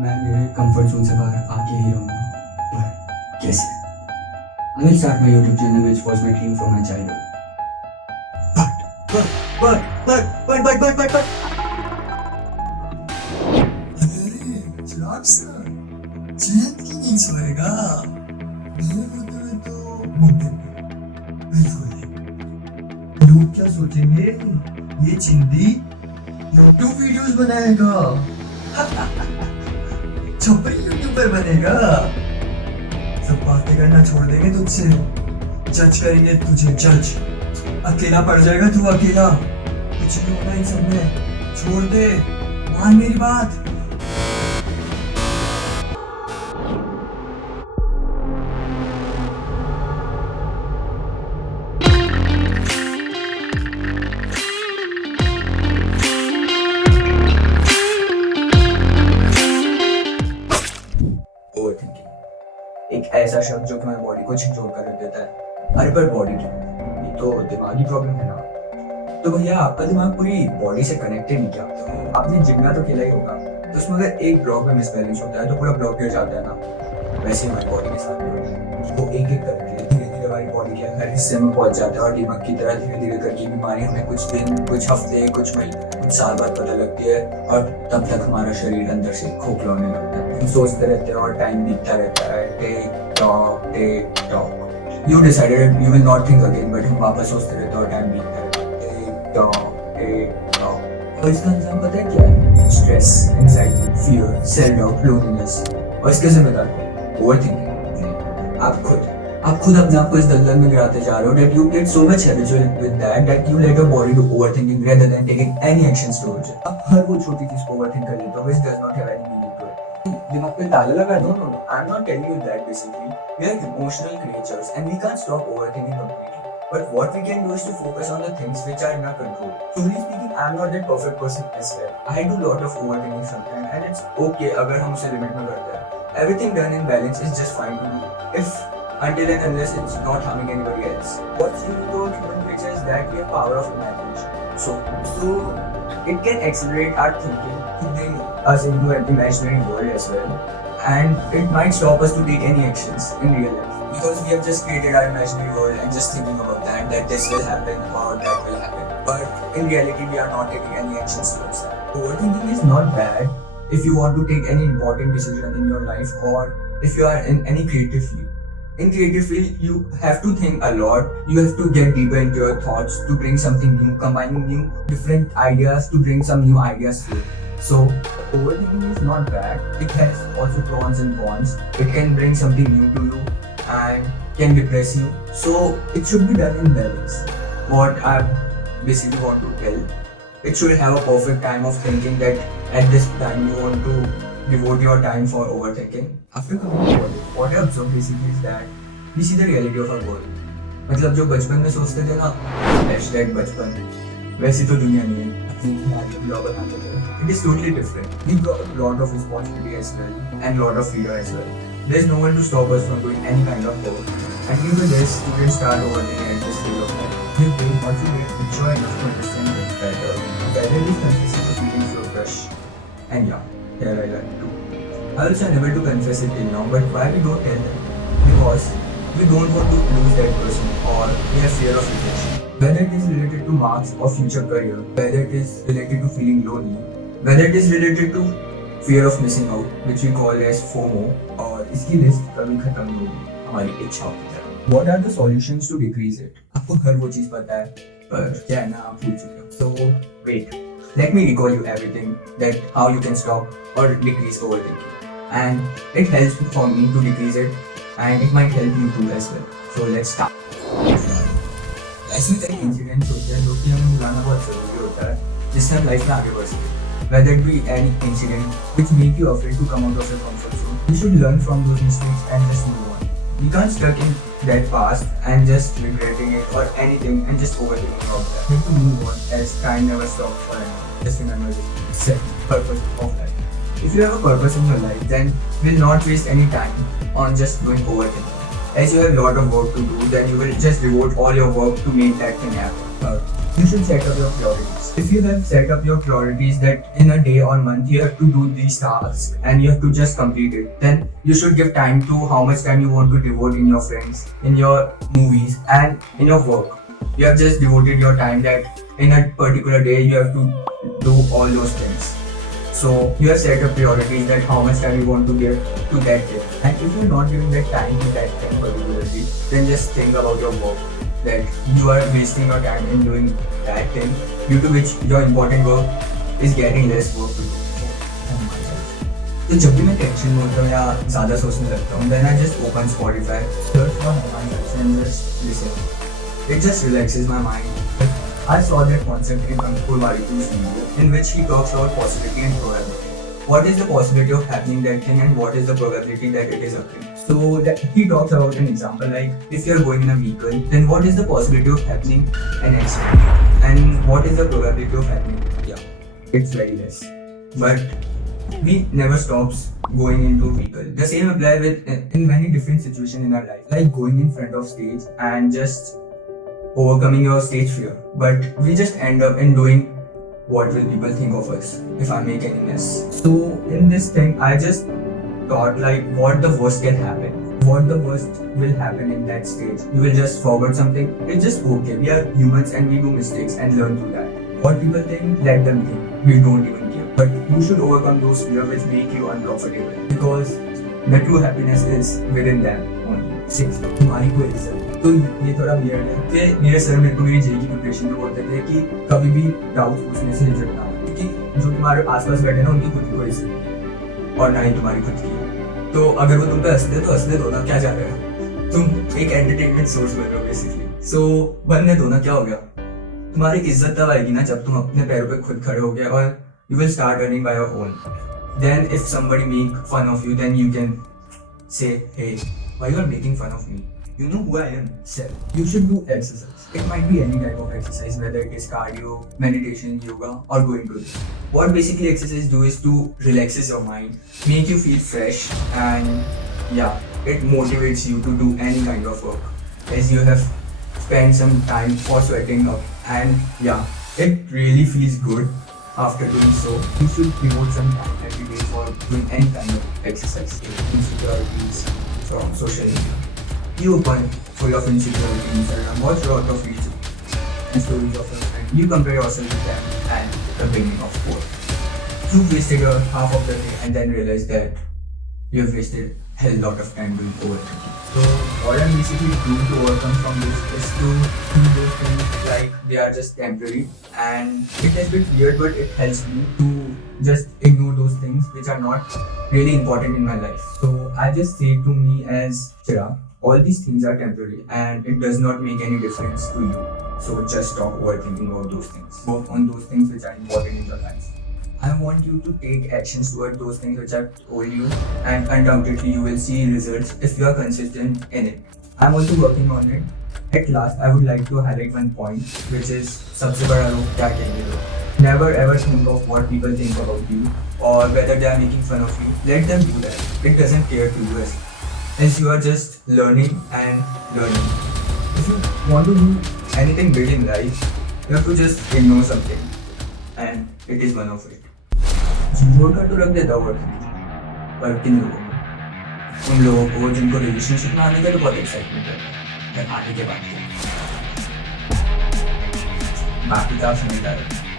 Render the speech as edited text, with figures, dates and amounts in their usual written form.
मैं मेरे comfort zone से बाहर आके ही रहूँगा, पर कैसे? I will start my YouTube channel, which was my dream from my childhood. But. अरे चिराग सर, चैन की नींद सोएगा। मेरे होते हुए तो मुमकिन नहीं। बिल्कुल। लोग क्या सोचेंगे? ये चिंदी यूट्यूब वीडियोस बनाएगा। छपरी यूट्यूबर बनेगा। सब बातें करना छोड़ देंगे तुझसे। जज करेंगे तुझे जज। अकेला पड़ जाएगा तू अकेला। कुछ नहीं होना इन सब में। छोड़ दे। मान मेरी बात। ओवरथिंकिंग एक ऐसा शब्द जो तुम्हारी बॉडी को झकझोर कर रख देता है। अरे पर बॉडी क्यों? ये तो दिमागी प्रॉब्लम है ना। तो भैया आपका दिमाग पूरी बॉडी से कनेक्टेड नहीं क्या? तो आपने जिम तो खेला ही होगा, तो उसमें अगर एक ब्लॉक में मिसबैलेंस होता है तो पूरा ब्लॉक गिर जाता है ना। वैसे हमारी बॉडी के साथ भी वो एक एक करके धीरे धीरे हमारी बॉडी के हर हिस्से में पहुंच जाता है और दीमक की तरह धीरे धीरे करके बीमारी हमें कुछ दिन, कुछ हफ्ते, कुछ महीने, कुछ साल बाद पता लगती है और तब तक हमारा शरीर अंदर से खोखला होने लगता है। हम सोचते रहते हैं और टाइम बीतता रहता है। Tech talk. You decided you will not think again, but हम वापस सोचते रहते हैं और टाइम बीतता रहता है। और इसका अंजाम पता है क्या है? Stress, anxiety, fear, self doubt, loneliness. और इसके जिम्मेदार ओवरथिंकिंग। आप खुद अपने आप को इस दलदल में गिराते जा रहे हो that you get so much habitual with that you let your body do overthinking rather than taking any actions towards it। आप हर वो छोटी चीज को ओवरथिंक कर लेते हो which does not have any meaning to it। दिमाग पे ताला लगा दो। No, I'm not telling you that basically। We are emotional creatures and we can't stop overthinking completely। But what we can do is to focus on the things which are in our control। Truly speaking, I'm not that perfect person as well। I do lot of overthinking sometimes and it's okay अगर हम उसे limit में करते हैं। Everything done in balance is just fine to do if until and unless it's not harming anybody else। What's unique about human nature is that we have power of imagination। So it can accelerate our thinking to bring us into an imaginary world as well, and it might stop us to take any actions in real life because we have just created our imaginary world and just thinking about that this will happen or that will happen, but in reality we are not taking any actions towards that। Overthinking is not bad if you want to take any important decision in your life or if you are in any creative field। In creative field, you have to think a lot. You have to get deeper into your thoughts to bring something new, combining new different ideas to bring some new ideas to it। So overthinking is not bad. It has also pros and cons. It can bring something new to you and can depress you. So it should be done in balance। What I basically want to tell, it should have a perfect time of thinking that at this time you want to devote your time for overthinking। After coming to college, what I observed basically is that we see the reality of our world। मतलब जो बचपन में सोचते थे ना, #बचपन, वैसी तो दुनिया नहीं है। अपनी ब्लॉग बनाते थे। It is totally different। We got a lot of responsibility as well and lot of freedom as well। There is no one to stop us from doing any kind of work। And due to this, you can start overthinking at this stage of life। Your brain also gets mature enough to understand it better, whether it is confessing the feelings you crush। And yeah, here I learned too। I also unable to confess it till now, but why we don't tell them? Because we don't want to lose that person or we have fear of rejection। Whether it is related to marks or future career, whether it is related to feeling lonely, whether it is related to fear of missing out, which we call as FOMO, और इसकी list कभी खत्म नहीं होगी हमारी इच्छाओं की तरह। What are the solutions to decrease it? आपको हर वो चीज पता है, पर क्या है ना, आप भूल चुके हो। So wait, let me recall you everything that how you can stop or decrease overthinking। And it helps for me to decrease it and it might help you too as well। So let's start। ऐसे कई incidents होते हैं जो कि हमें भुलाना बहुत जरूरी होता है जिससे हम लाइफ में आगे बढ़ सकें। Whether it be any incident which make you afraid to come out of your comfort zone, you should learn from those mistakes and just move on। We can't stuck in that past and just regretting it or anything and just overthinking about that। We have to move on as time never stops for anyone। Just remember this set purpose of life। If you have a purpose in your life, then will not waste any time on just doing overthinking। As you have a lot of work to do, then you will just devote all your work to make that thing happen। You should set up your priorities. If you have set up your priorities that in a day or month you have to do these tasks and you have to just complete it, then you should give time to how much time you want to devote in your friends, in your movies, and in your work. You have just devoted your time that in a particular day you have to do all those things. So you have set up priorities that how much time you want to give to that thing. And if you're not giving that time to that thing particularly, then just think about your work. That you are wasting your time in doing that thing, due to which your important work is getting less work to do. तो जब भी मैं tension में होता हूँ या ज़्यादा सोचने लगता हूँ, then I just open Spotify, search for Himalayan and just listen. It just relaxes my mind. I saw that concept in Ankur Wariku's video, in which he talks about possibility and probability. What is the possibility of happening that thing and what is the probability that it is occurring? So that he talks about an example like if you are going in a vehicle, then what is the possibility of happening an accident and what is the probability of happening? Yeah, it's very less. But we never stops going into a vehicle. The same apply with in many different situations in our life, like going in front of stage and just overcoming your stage fear. But we just end up in doing what will people think of us if I make any mess. So in this thing, I just thought like what the worst can happen. What the worst will happen in that stage. You will just forget something. It's just okay. We are humans and we do mistakes and learn through that. What people think, let them think. We don't even care. But you should overcome those fears which make you uncomfortable. Because the true happiness is within them only. 6. तुम्हारी कोई इज्जत. तो ये थोड़ा weird है कि मेरे sir मेरे को मेरी जेई की प्रिपरेशन में बोलते थे कि कभी भी डाउट पूछने से झिझकना हो, क्योंकि जो तुम्हारे आसपास बैठे ना उनकी खुद की कोई इज्जत नहीं और ना ही तुम्हारी खुद की. तो अगर वो तुम पे हंसते तो हंसने दो ना, क्या जा रहा है, तुम एक एंटरटेनमेंट सोर्स बन रहे हो बेसिकली. सो बनने दो ना, क्या हो गया. तुम्हारी इज्जत तब आएगी ना जब तुम अपने पैरों पे खुद खड़े हो गए और you will start earning by your own. Then if somebody make fun of you, then you can say hey why you are making fun of me. You know who I am. Self. You should do exercise. It might be any type of exercise, whether it is cardio, meditation, yoga, or going to the gym. What basically exercise do is to relaxes your mind, make you feel fresh, and yeah, it motivates you to do any kind of work, as you have spent some time for sweating up, and yeah, it really feels good after doing so. You should devote some time every day for doing any kind of exercise. Insecurities from social media. You open full of insecurity in Instagram, watch a lot of reels and stories of your friends. You compare yourself with them and the beginning of sport. You wasted your half of the day and then realize that you have wasted hell lot of time doing overthinking. So what I'm basically doing to overcome from this is to see those things like they are just temporary, and it has been weird but it helps me to just ignore those things which are not really important in my life. So I just say to me as Chirag, all these things are temporary and it does not make any difference to you. So just stop overthinking about those things. Work on those things which are important in your life. I want you to take actions toward those things which I've told you, and undoubtedly you will see results if you are consistent in it. I'm also working on it. At last, I would like to highlight one point, which is सबसे बड़ा लोग क्या कहेंगे लोग. Never ever think of what people think about you or whether they are making fun of you. Let them do that. It doesn't care to you as you are just learning and learning. If you want to do anything big in life, you have to just ignore something, and it is one of it. झूठ का तो रख देता word, पर किन लोगों को, उन लोगों को जिनको रिलेशनशिप में आने का तो बहुत एक्साइटमेंट है, आने के बाद बाकी का समझदार है.